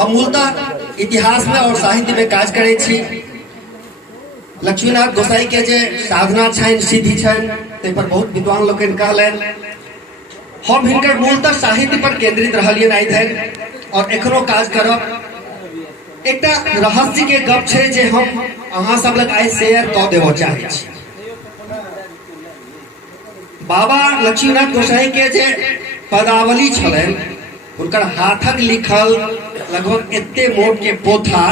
हम मूलतः इतिहास में और साहित्य में काज करे छी। लक्ष्मीनाथ गोसाई के जे साधना छन सिद्धि छन ते पर बहुत विद्वान लोग कहलन। हम हिनकर मूलतः साहित्य पर केंद्रित रहलियन आइ धरि और एखनो काज करब। एकटा रहस्य के गप छे जे हम अहाँ सब लग आइ शेयर कऽ देबो चाहै छी। बाबा लक्ष्मीनाथ गोसाई के जे पदावली छलन उनकर हाथक लिखल लगभग एते मोट के पोथा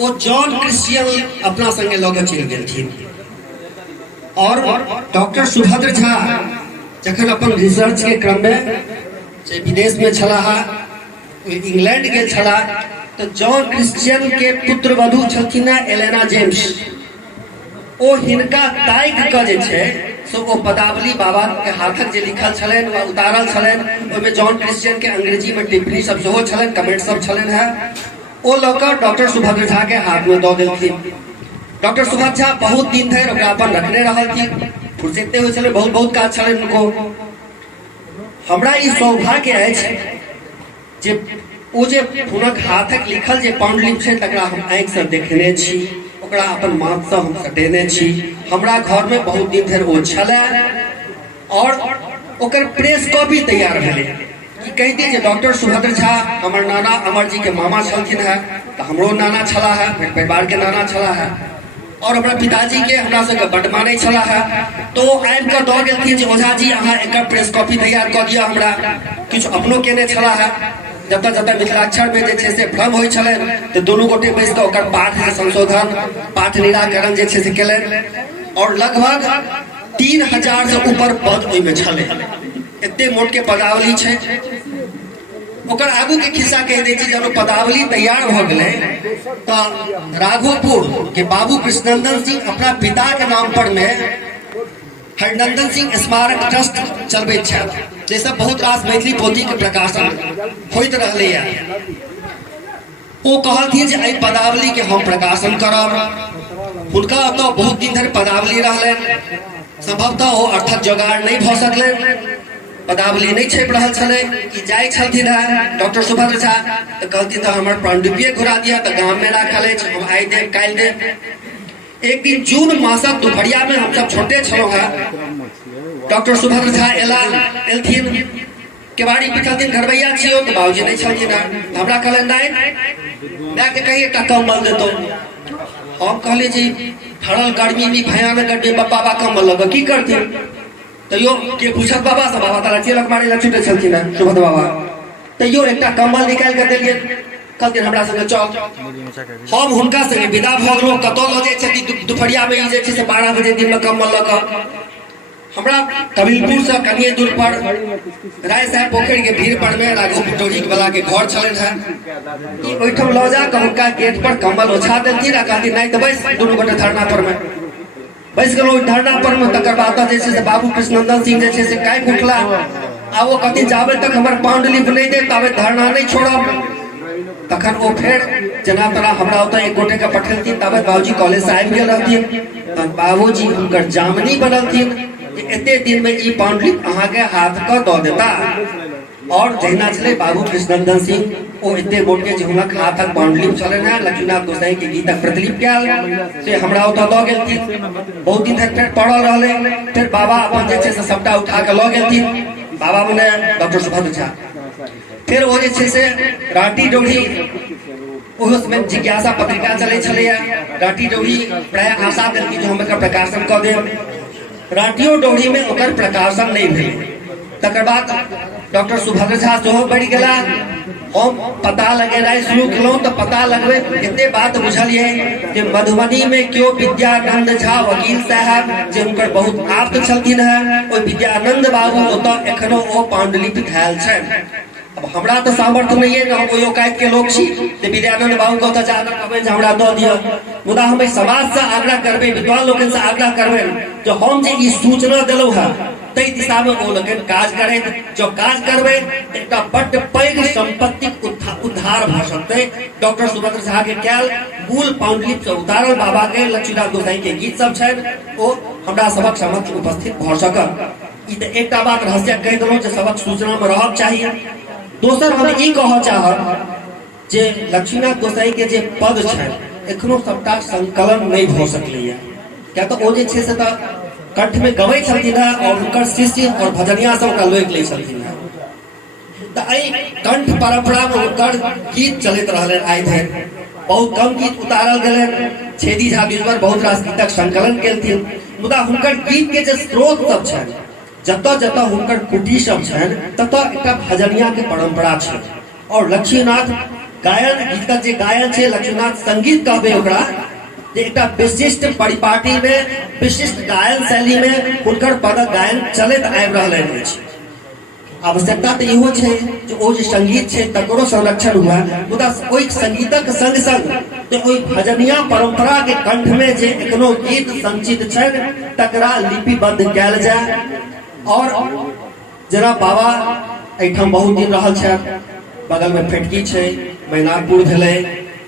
ओ जॉन क्रिश्चियन अपना संगे लगे चल गेलथिन। और डॉक्टर सुभद्र झा जखन अपन रिसर्च के क्रम में विदेश में छलाहा, इंग्लैंड गेल छला, तो जॉन क्रिश्चियन के पुत्र वधू छलथिन एलेना जेम्स। ओ हिनका ताइक क जे छे सो ओ पदावली बाबा के हाथक जे लिखल छलन व उतारल छलन, ओमे जॉन क्रिश्चियन के अंग्रेजी में टिप्पणी सब सेहो छलन, कमेंट सब छलन है। ओ लौकर डॉक्टर सुभद्र झा के हाथ में दऽ देलथिन। डॉक्टर सुभद्र झा बहुत दिन धरि ओकरा अपन रखने रहलथिन, फुर्सते होइ छलै, बहुत बहुत काज छलन उनको। हमरा ई सौभाग्य अछि जे ओ जे हुनक हाथक लिखल जे पांडुलिपि छै तकरा हम आँखि से देखने छी, ओकरा अपन माथ से हम सटेने छी। हमरा घर में बहुत दिन धरि ओ छलै और ओकर प्रेस कॉपी तैयार भेलै। कहती जे डॉक्टर सुभद्र झा हमर नाना अमर जी के मामा छलखिन है, तो हमरो नाना छला है, परिवार के नाना छला है, और हमारा पिताजी के हमरा सबके बड मानै छला है। तो आबि कऽ दऽ गेलखिन जे ओझा जी अहाँ एकर प्रेस कॉपी तैयार कऽ दिअ। हमरा किछु अपनो केने छला है, जतऽ जतऽ मिथिलाक्षर में जे छै से भ्रम होइ छलनि तऽ दुनू गोटे बैस कऽ ओकर पाठ संशोधन, पाठ निराकरण जे छै से केलनि। और लगभग 3000 से ऊपर पद ओहिमे छलै। एते मोट के पदावली छै। ओकर आगू के खिस्सा कह दै छी। जब पदावली तैयार भ गेलै तो राघोपुर के बाबू कृष्णनंदन सिंह अपना पिता के नाम पर में हरनंदन सिंह स्मारक ट्रस्ट चलबैत छथि, जैसे बहुत रास मैथिली पोथी के प्रकाशन होइत रहलै। ओ कहलथिन जे एहि पदावली के हम प्रकाशन करब। हुनका ओतऽ बहुत दिन धरि पदावली रहलनि, संभवतः ओ अर्थक जोगाड़ नहीं भऽ सकलनि, पदावली नहीं छपि रहल छलै। ई जाइ छलथिन है डॉक्टर सुभद्र झा तऽ कहलथिन तऽ हमर पांडुलिपि घुरा दिअ, तऽ गाम में राखल अछि, हम आइ देब काल्हि देब। एक दिन जून मासक दुपहरिया में हम सब छोटे छलहुँ है। डॉक्टर सुभद्र झा एलथिन, केवाड़ी पिछलथिन, घरबैया छियौ, तऽ बाबूजी नहीं छलथिन है। हमरा कहलनि नहीं माय के कही एकटा कम्बल देतौ। हम कहलिए जी फड़ल गर्मी में भयानक गर्मी बाबा कम्बल लग की करथिन। तैयो के पूछत बाबा से, बाबा तारा चेलक मारे ला छुटे छलथिन है सुभद्र बाबा। तैयो एकटा कम्बल निकाल के देलिए, कहलथिन हमरा संगे चल। हम हुनका संगे विदा भऽ गेलहुँ। कतौ लऽ जाइ छथि दुपहरिया में, जे छै से 12 बजे दिन में कम्बल लऽ कऽ। हमरा कबीलपुर से कनिए दूर पर राय साहब पोखरि के भीड़ पर में राघव पटौरी वाला के घर छलन है। ई ओहिठाम लऽ जा कऽ हुनका गेट पर कम्बल ओछा देलथिन आ कहलथिन नहीं तऽ बैस, दुनू गोटे धरना पर में बैस गेलहुँ। धरना पर में तकर बाद जे छै से बाबू कृष्णनंदन सिंह जे छै से काटि उठला आ ओ कहथिन जाबे तक हमर पांडुलिपि नहीं दे ताबे धरना नहीं छोड़ब। तखन ओ फेर जेना तेना हमरा ओतऽ एक गोटे के पठेलथिन, ताबे बाबूजी कॉलेज से आबि गेल रहथिन। तहन बाबूजी हुनकर जामनी बनलथिन जे एते दिन में ई पांडुलिपि अहाँ के हाथ कऽ दऽ देता। और जहिना छलै बाबू कृष्णनंदन सिंह ओ एते मोट के जे हुनक हाथक पांडुलिपि छलनि है लक्ष्मीनाथ गोसाई के गीतक प्रतिलिपि कयल से हमरा ओतऽ दऽ गेलथिन। बहुत दिन धरि फेर पड़ल रहलै। फेर बाबा अपन जे छै से सबटा उठा के लऽ गेलथिन। बाबा मने डॉक्टर सुभद्र झा। फिर वो जे छै से राटी डोरी, ओहो समय जिज्ञासा पत्रिका चलै छलैया। राटी डोरी प्राय आशा देलखिन जे हम एकर प्रकाशन कऽ देब। राटियो डोरी में ओकर प्रकाशन नहीं भेल। तकर बाद डॉक्टर सुभद्र झा सेहो बढ़ि गेला। हम पता लगेनाइ शुरू केलहुँ तऽ पता लगबे एते बात बुझलियै जे मधुबनी में केओ विद्यानंद झा वकील साहब जे हुनकर बहुत आप्त छलथिन है, ओहि विद्यानंद बाबू ओतऽ एखनो ओ पांडुलिपि धयल छनि। अब हमरा तो सामर्थ्य नहीं है, हम ओहि औकात के लोग छी जे विद्यानंद बाबू को ओतऽ जाकर कहबै जे हमरा दऽ दिअ। मुदा हम समाज से आग्रह करबै, विद्वान लोगन से आग्रह करबै जो हम जे ई सूचना देलहुँ है तै दिशा में ओ लोगन काज करें। जो काज करबै एकटा बड्ड पैघ संपत्तिक उद्धार भऽ सकतै। डॉक्टर सुभद्र झा के कयल मूल पांडुलिपि से उतारल बाबा के लक्ष्मीनाथ गोसाई के गीत सब छनि ओ हमरा सबक समक्ष उपस्थित भऽ सकत। ई तऽ एकटा बात रहस्य कहि देलहुँ जे सबक सूचना में रहक चाहिए। दोसर हम ई कहऽ चाहब जे लक्ष्मीनाथ गोसाई के जे पद छनि एखनो सबटा संकलन नहीं भ सकलैया। क्या तो ओ जे छै से तऽ कंठ में गबै छलखिन है और उनकर शिष्य और भजनिया सब ओकरा लोकि लै छलखिन है। तऽ एहि कंठ परंपरा में उनकर गीत चलैत रहलै आइ धरि। बहुत कम गीत उतारल गेलै, छेदी झा बीजवर बहुत रास गीतक संकलन केलथिन, मुदा हुनकर गीत के जे स्रोत सब छनि, जतऽ जतऽ हुनकर कुटी सब छनि ततऽ एकटा भजनिया के परंपरा छै। और लक्ष्मीनाथ गायन गीतक जे गायन छै, लक्ष्मीनाथ संगीत कहबै ओकरा, जे एकटा विशिष्ट परिपाटी में विशिष्ट गायन शैली में हुनकर पदक गायन चलैत आबि रहलनि अछि। आवश्यकता तो इहो छै जे ओ जे संगीत छै तकरो संरक्षण हुआ, मुदा ओहि संगीतक संग संग तो ओहि भजनिया परंपरा के कंठ में जे एखनो गीत संचित छनि तकरा लिपिबद्ध कयल जाय। और जेना बाबा एहिठाम बहुत दिन रहल छथि, बगल में फेटकी छै, मैनापुर भेलै,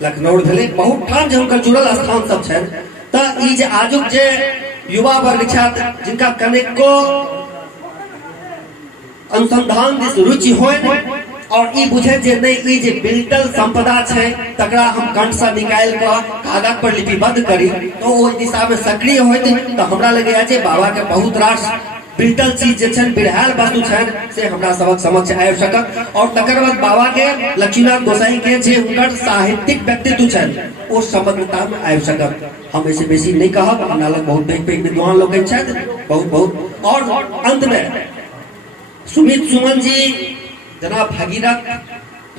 लखनऊ भेलै, बहुत ठाम जे हुनकर जुड़ल स्थान सब छनि। तऽ ई जे आजुक जे युवा वर्ग छथि जिनका कनेको अनुसंधान दिस रुचि होय और ई बुझे जे नहीं ई जे बिल्टल संपदा छै तकरा हम कंठ से निकाल के कागज पर लिपिबद्ध करी तो ओ दिशा में सक्रिय होइत तो हमरा लगैया जे बाबा के बहुत रास बिल्टल चीज जे छन, बिरहाल वस्तु छन से हमरा सबक समक्ष आबि सकत। और तकर बाद बाबा के लक्ष्मीनाथ गोसाई के जे हुनकर साहित्यिक व्यक्तित्व छन ओ समग्रता में आबि सकत। हम ऐसे बेसी नहीं कहब, हमरा लग बहुत पैघ पैघ विद्वान लोग छथि, बहुत बहुत। और अंत में सुमित सुमन जी जना भगीरथ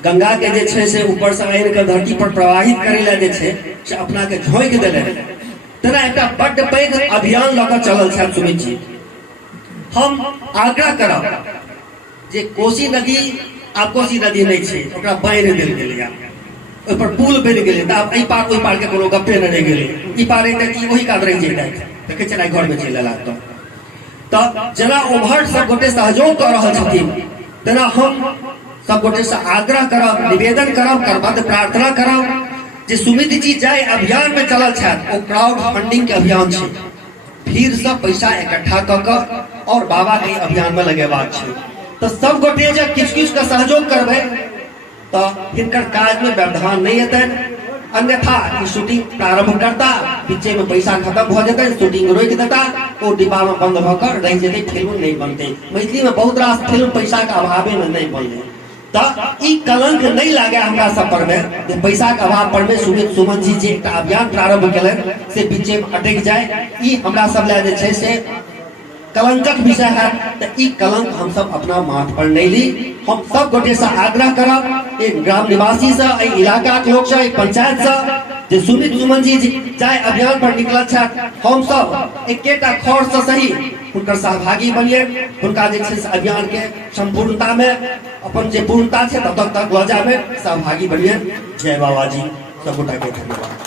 गंगा के जे छै से ऊपर से आनि के धरती पर प्रवाहित करे ला जे छै से अपना के झोंक देले, तेना एकटा बड्ड पैघ अभियान लऽ कऽ चलल छथि सुमित जी। हम आग्रह करब जे कोसी नदी आब कोसी नदी नहीं छै, ओकरा बान्हि देल गेलै, ओहि पर पुल बनि गेलै, तऽ आब एहि पार ओहि पार के कोनो गप्पे नहि रहि गेलै। ई पार एकटा की ओहि कात रहि जेतै, देखै छियै घर में चलि लागत। तऽ जेना ओम्हर सब गोटे सहयोग कऽ रहल छथिन तेना हम सब गोटे से आग्रह करब, निवेदन करब, करबद्ध प्रार्थना करब जे सुमित जी जाय अभियान में चलल छथि ओ क्राउड फंडिंग के अभियान छै। भीड़ से पैसा इकट्ठा कऽ कऽ और बाबा के अभियान में लगेबाक छै। तो सब गोटे जब किछु किछु का सहयोग करबै तो हिनकर काज में व्यवधान नहीं हेतनि, अन्यथा ई शूटिंग प्रारंभ करता, बीचे में पैसा खत्म भ जेतै, शूटिंग रोकि देता, ओ डिब्बा में बंद भकर रह जेतै, फिल्म नहीं बनते। मैथिली में बहुत रास फिल्म पैसा के अभावे में नहीं बनले। तऽ ई कलंक नहीं लागे हमरा सब पर में जे पैसा के अभाव पर में सुमित सुमन जी जे एकटा अभियान प्रारंभ केलनि से बीचे में अटकि जाए, ई हमरा सब ले जे छै से कलंकक विषय है। तो ई कलंक हम सब अपना माथ पर नहीं ली। हम सब गोटे से आग्रह करब, एक ग्राम निवासी से, इलाका के लोग से, पंचायत से, जे सुमित सुमन जी जाय अभियान पर निकल छथि, हम सब एकेटा खौर से सही हुनकर सहभागी बनिए, हुनका जे छै से अभियान के संपूर्णता में अपन जे पूर्णता छै तब तक लऽ जाबे सहभागी बनिए। जय बाबा जी, सब गोटा के धन्यवाद।